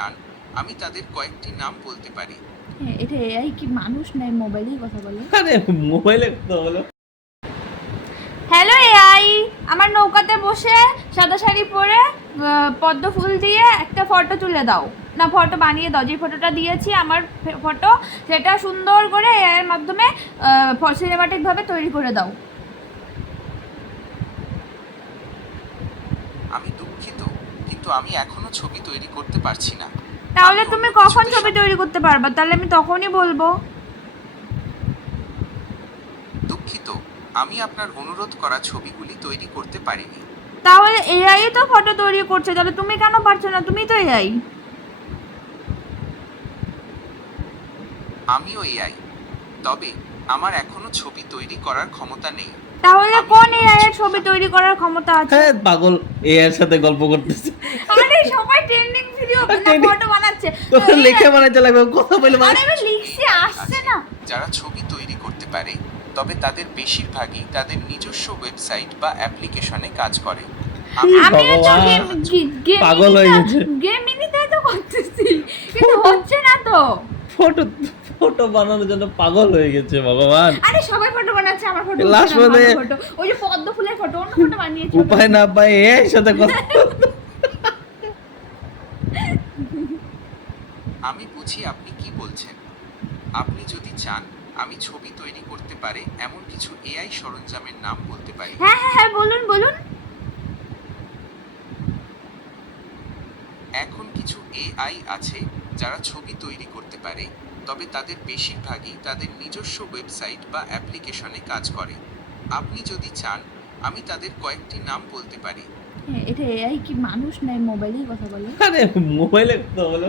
চান আমি তাদের কয়েকটি নাম বলতে পারি। হ্যাঁ, এটা এআই কি মানুষ নাই মোবাইলেই কথা বলে? আরে মোবাইলে তো হলো। হ্যালো এআই, আমার নৌকাতে বসে সাদা শাড়ি পরে পদ্ম ফুল দিয়ে একটা ফটো তুলে দাও, না ফটো বানিয়ে দাও। যে ফটোটা দিয়েছি আমার ফটো, সেটা সুন্দর করে এআই এর মাধ্যমে সিনেমাটিকভাবে তৈরি করে দাও। আমি দুঃখিত, কিন্তু আমি এখনো ছবি তৈরি করতে পারছি না। তাহলে আমি তুমি অন্য কখন কিছুতে ছবি তৈরি করতে পারবা? তাহলে আমি তখনই বলবো। দুঃখিত, আমি আপনার অনুরোধ করা ছবিগুলি তৈরি করতে পারিনি। তাহলে এআই তো ফটো তৈরি করছে, তাহলে তুমি কেন পারছো না? তুমি তো এআই। আমিও এআই, তবে আমার এখনো ছবি তৈরি করার ক্ষমতা নেই। তাহলে আমি কোন অন্য এআই এর কিছু ছবি তৈরি করার ক্ষমতা আছে? হ্যাঁ পাগল এ এর সাথে গল্প করতেছে। আরে সবাই ট্রেন্ডিং ভিডিও ফটো বানাচ্ছে তো লিখে বানাইতে লাগবে, কথা বলে আরে আমি লিখছি, আসছে না। যারা ছবি তৈরি করতে পারে, তবে তাদের বেশিরভাগই তাদের নিজস্ব ওয়েবসাইট বা অ্যাপ্লিকেশনে কাজ করে। আমি আমিও তো ভগবান, পাগল হয়ে গেছে। গেমিনিতে তো করতেছি, কিন্তু হচ্ছে না তো। ফটো ফটো বানানোর জন্য পাগল হয়ে গেছে ভগবান। আরে সবাই ফটো বানাচ্ছে, আমার ফটো Last হচ্ছে না, পর্যায়ে- ভালো ফটো। ওই যে পদ্ম ফুলের ফটো, অন্য ফটো বানিয়েছি। উপায় না পাই এ এর সাথে কথা আমি বুঝি আপনি কি বলছেন। আপনি যদি চান আমি ছবি তৈরি করতে পারে এমন কিছু এআই সরঞ্জামের নাম বলতে পারি। হ্যাঁ হ্যাঁ হ্যাঁ, বলুন বলুন। এখন কিছু এআই আছে যারা ছবি তৈরি করতে পারে, তবে তাদের বেশিরভাগই তাদের নিজস্ব ওয়েবসাইট বা অ্যাপ্লিকেশনে কাজ করে। আপনি যদি চান আমি তাদের কয়েকটি নাম বলতে পারি। হ্যাঁ, এটা এআই কি মানুষ নাই মোবাইলেই কথা বলে? আরে মোবাইলে তো হলো।